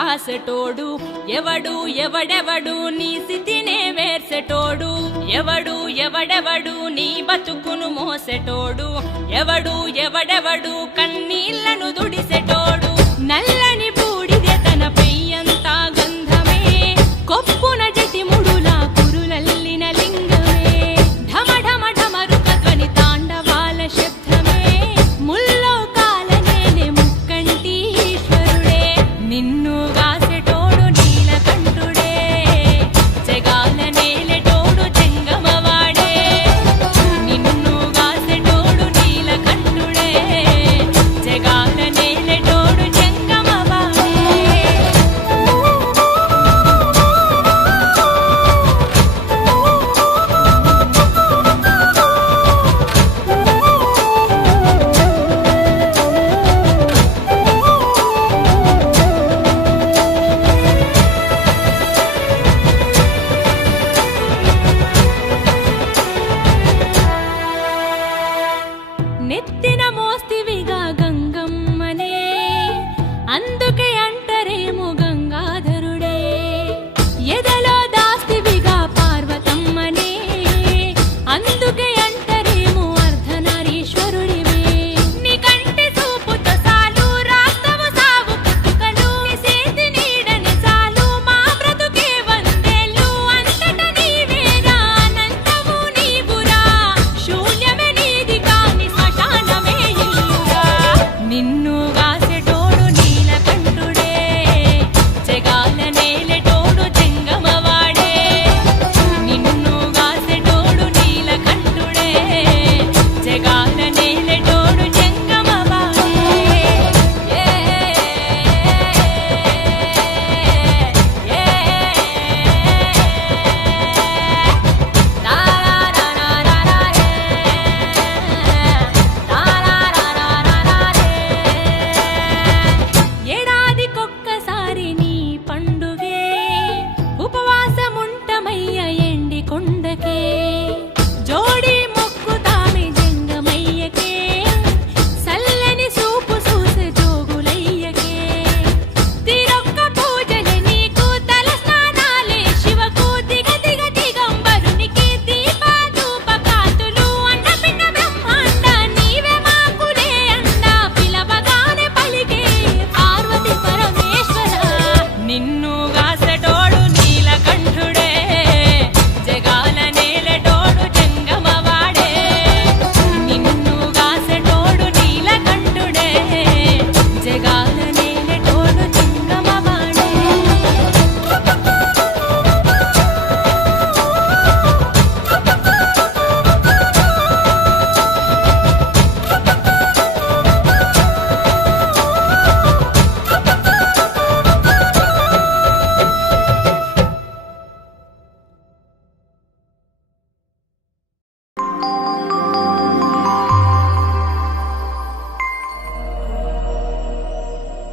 రాసెటోడు ఎవడు ఎవడెవడు నీ స్థితినే వేర్సెటోడు ఎవడు ఎవడెవడు నీ బతుకును మోసెటోడు ఎవడు ఎవడెవడు కన్నీళ్లను దుడిసెటోడు నల్లని బూడిదే తన పెయ్యంతా గంధమే కొప్పున జటిముడులా కురులల్లిన లింగమే ఢమ ఢమ ఢమరుక ధ్వని తాండవాల శబ్దమే ముల్లోకాల నేనే ముక్కంటి ఈశ్వరుడే నిన్ను గాసెటోడు నీలకంఠుడే జగాల నేలెటోడు చెంగమవాడే నిన్ను గాసెటోడు నీలకంఠుడే జగాల నేలెటోడు చెంగమవాడే నెత్తిన మోస్తివిగా గంగ